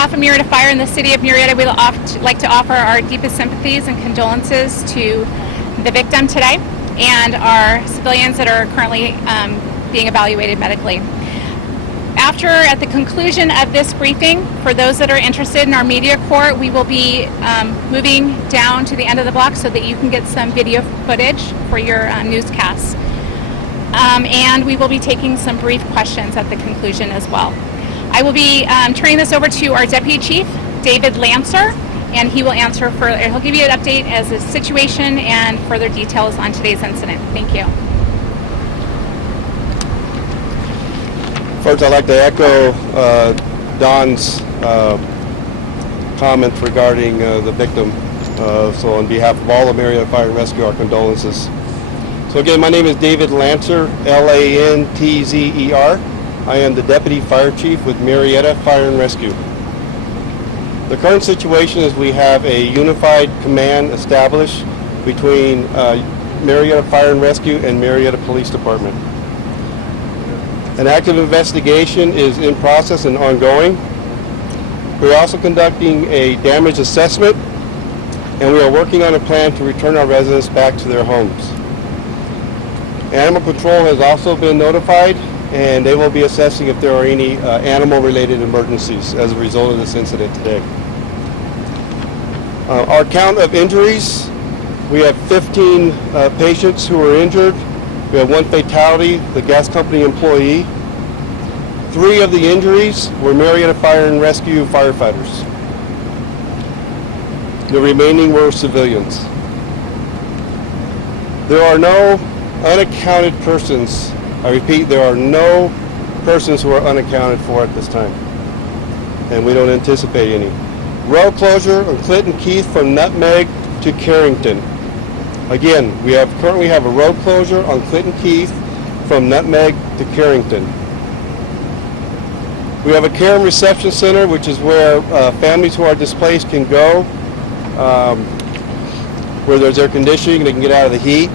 behalf of Murrieta Fire and the City of Murrieta, we'd like to offer our deepest sympathies and condolences to the victim today and our civilians that are currently being evaluated medically. At the conclusion of this briefing, for those that are interested in our media corps, we will be moving down to the end of the block so that you can get some video footage for your newscasts. And we will be taking some brief questions at the conclusion as well. I will be turning this over to our Deputy Chief, David Lancer, and he will answer further. He'll give you an update as the situation and further details on today's incident. Thank you. First, I'd like to echo Don's comments regarding the victim. So on behalf of all of Murrieta Fire and Rescue, our condolences. So again, my name is David Lancer, L-A-N-T-Z-E-R. I am the Deputy Fire Chief with Murrieta Fire and Rescue. The current situation is we have a unified command established between Murrieta Fire and Rescue and Murrieta Police Department. An active investigation is in process and ongoing. We're also conducting a damage assessment, and we are working on a plan to return our residents back to their homes. Animal Control has also been notified, and they will be assessing if there are any animal-related emergencies as a result of this incident today. Our count of injuries, we have 15 patients who are injured. We have one fatality, the gas company employee. 3 of the injuries were Murrieta Fire and Rescue firefighters. The remaining were civilians. There are no unaccounted persons. I repeat, there are no persons who are unaccounted for at this time, and we don't anticipate any. Road closure on Clinton Keith from Nutmeg to Carrington. Again, we currently have a road closure on Clinton Keith from Nutmeg to Carrington. We have a care and reception center, which is where families who are displaced can go, where there's air conditioning, they can get out of the heat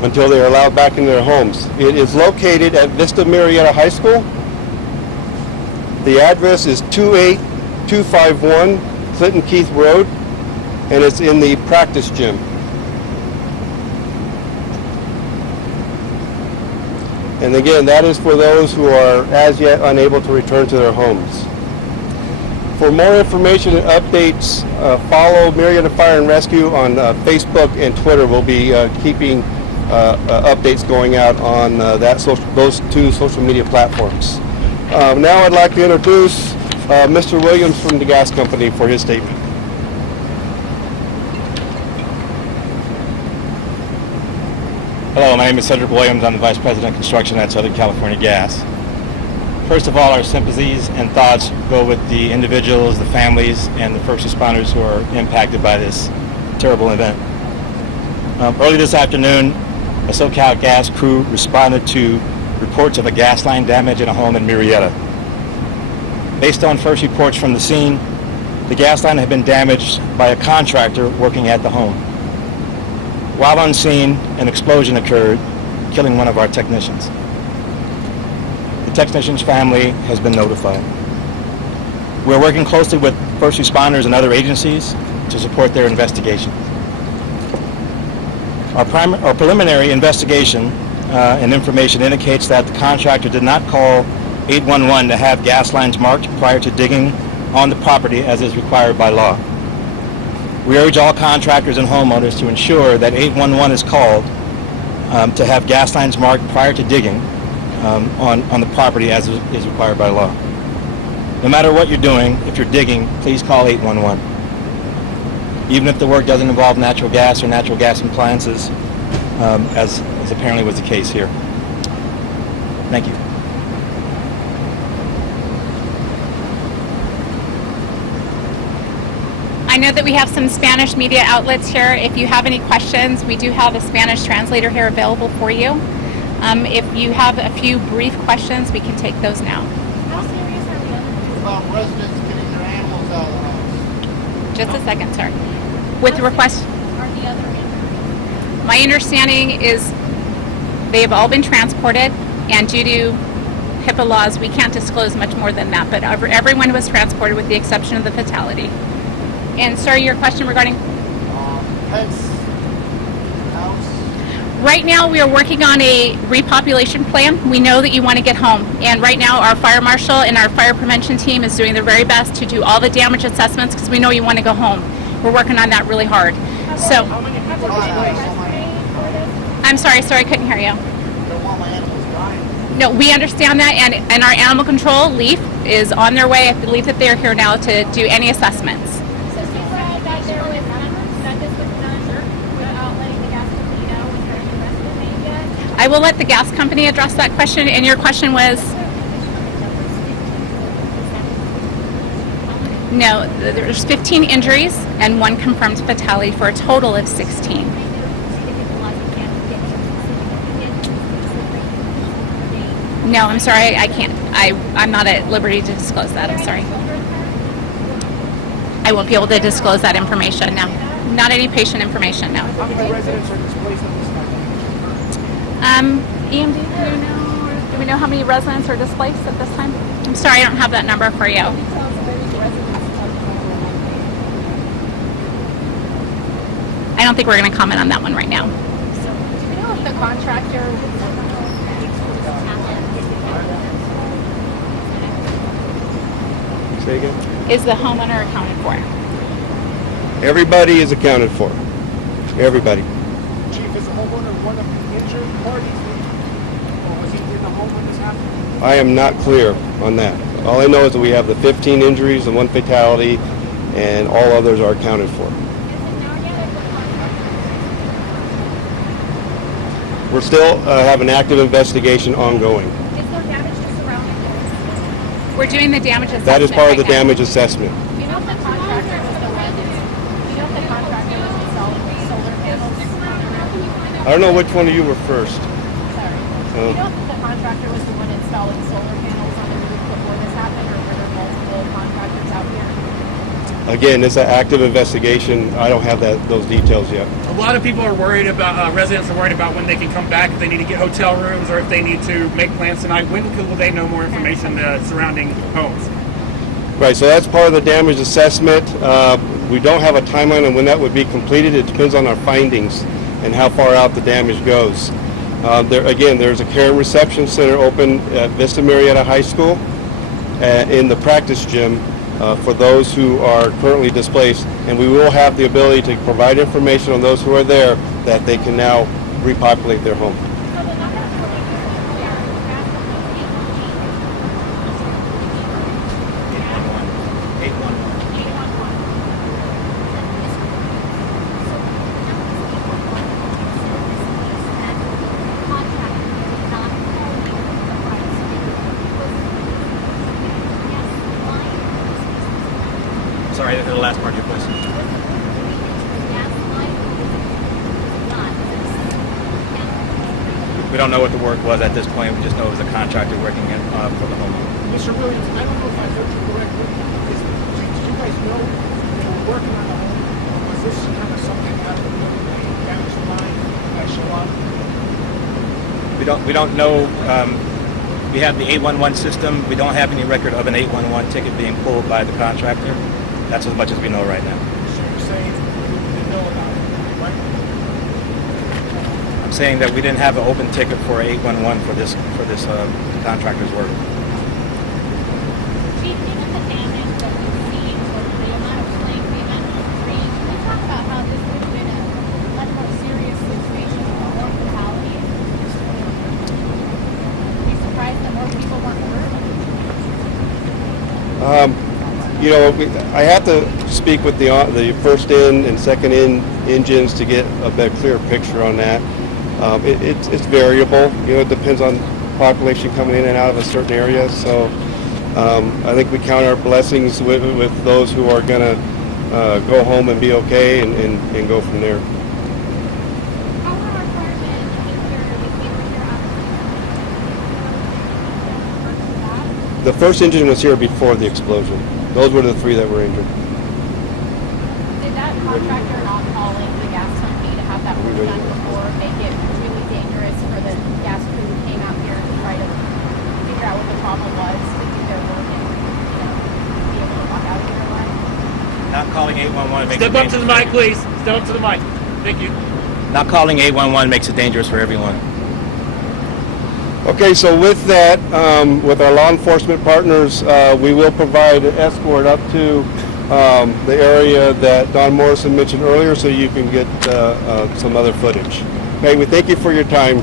until they are allowed back into their homes. It is located at Vista Murrieta High School. The address is 28251 Clinton Keith Road, and it's in the practice gym. And again, that is for those who are as yet unable to return to their homes. For more information and updates, follow Murrieta Fire and Rescue on Facebook and Twitter. We'll be keeping updates going out on those 2 social media platforms. Now I'd like to introduce Mr. Williams from the gas company for his statement. Hello, my name is Cedric Williams. I'm the Vice President of Construction at Southern California Gas. First of all, our sympathies and thoughts go with the individuals, the families, and the first responders who are impacted by this terrible event. Early this afternoon, a SoCal Gas crew responded to reports of a gas line damage in a home in Murrieta. Based on first reports from the scene, the gas line had been damaged by a contractor working at the home. While on scene, an explosion occurred, killing one of our technicians. The technician's family has been notified. We're working closely with first responders and other agencies to support their investigation. Our preliminary investigation and information indicates that the contractor did not call 811 to have gas lines marked prior to digging on the property as is required by law. We urge all contractors and homeowners to ensure that 811 is called to have gas lines marked prior to digging on the property as is required by law. No matter what you're doing, if you're digging, please call 811. Even if the work doesn't involve natural gas or natural gas appliances, as apparently was the case here. Thank you. I know that we have some Spanish media outlets here. If you have any questions, we do have a Spanish translator here available for you. If you have a few brief questions, we can take those now. How serious are the other about residents getting their animals out of the house? Just a second, sir. With the request, Are the other injuries? my understanding is they have all been transported, and due to HIPAA laws, we can't disclose much more than that, but everyone was transported with the exception of the fatality. And sir, your question regarding? Pets, house. Right now, we are working on a repopulation plan. We know that you want to get home. And right now, our fire marshal and our fire prevention team is doing their very best to do all the damage assessments because we know you want to go home. We're working on that really hard. So, I'm sorry, sir, I couldn't hear you. Don't want my animals dying. No, we understand that, and our animal control, Leaf, is on their way. I believe that they're here now to do any assessments. So she said that there was that this was done without letting the gas company know when there was arrested made yet. I will let the gas company address that question, and your question was? No, there's 15 injuries and 1 confirmed fatality for a total of 16. No, I'm sorry, I can't. I'm not at liberty to disclose that. I'm sorry. I won't be able to disclose that information now. Not any patient information, no. How many residents are displaced at this time? EMD, do we know how many residents are displaced at this time? I'm sorry, I don't have that number for you. I don't think we're going to comment on that one right now. Do you know if the contractor Say again? Is the homeowner accounted for? Everybody is accounted for. Everybody. Chief, is the homeowner one of the injured parties? Or was he in the home when this happened? I am not clear on that. All I know is that we have the 15 injuries and 1 fatality, and all others are accounted for. We're still have an active investigation ongoing. is there damage to surrounding areas? We're doing the damage assessment. That is part of the right now. damage assessment. Do you know if the contractor was the one? Do you know if the contractor was installing solar panels? I don't know which one of you were first. Sorry. Do you know if the contractor was the one installing solar panels on the roof before this happened, or were there multiple contractors out here? Again, it's an active investigation. I don't have those details yet. A lot of people are worried about, residents are worried about when they can come back, if they need to get hotel rooms or if they need to make plans tonight. When will they know more information surrounding homes? Right, so that's part of the damage assessment. We don't have a timeline on when that would be completed. It depends on our findings and how far out the damage goes. There's a care and reception center open at Vista Murrieta High School in the practice gym for those who are currently displaced, and we will have the ability to provide information on those who are there that they can now repopulate their home. Sorry, the last part of your question. We don't know what the work was at this point. We just know it was a contractor working for the homeowner. Mr. Williams, I don't know if I heard you correctly. Did you guys know they were working on the home? Or was this kind of something that the damage line that show up? We don't know. We have the 811 system. We don't have any record of an 811 ticket being pulled by the contractor. That's as much as we know right now. So you're saying you didn't know about it, right? I'm saying that we didn't have an open ticket for 811 for this contractor's work. Chief, given the damage that we've seen or the amount of flame the amount of debris, can you talk about how this would have been a much more serious situation with more fatalities? Be surprised that more people weren't hurt? I have to speak with the first in and second in engines to get a better, clear picture on that. It's variable. It depends on population coming in and out of a certain area. So I think we count our blessings with those who are going to go home and be okay and go from there. How were our firemen injured if they were here after The first engine was here before the explosion. Those were the 3 that were injured. Did that contractor not call in the gas company to have that work done before, make it really dangerous for the gas crew who came out here to try to fix figure out what the problem was to do their work and, be able to walk out of your life? Not calling 811 makes Step it up to the mic, please. Step up to the mic. Thank you. Not calling 811 makes it dangerous for everyone. Okay, so with that, with our law enforcement partners, we will provide an escort up to the area that Don Morrison mentioned earlier so you can get some other footage. Okay, we thank you for your time.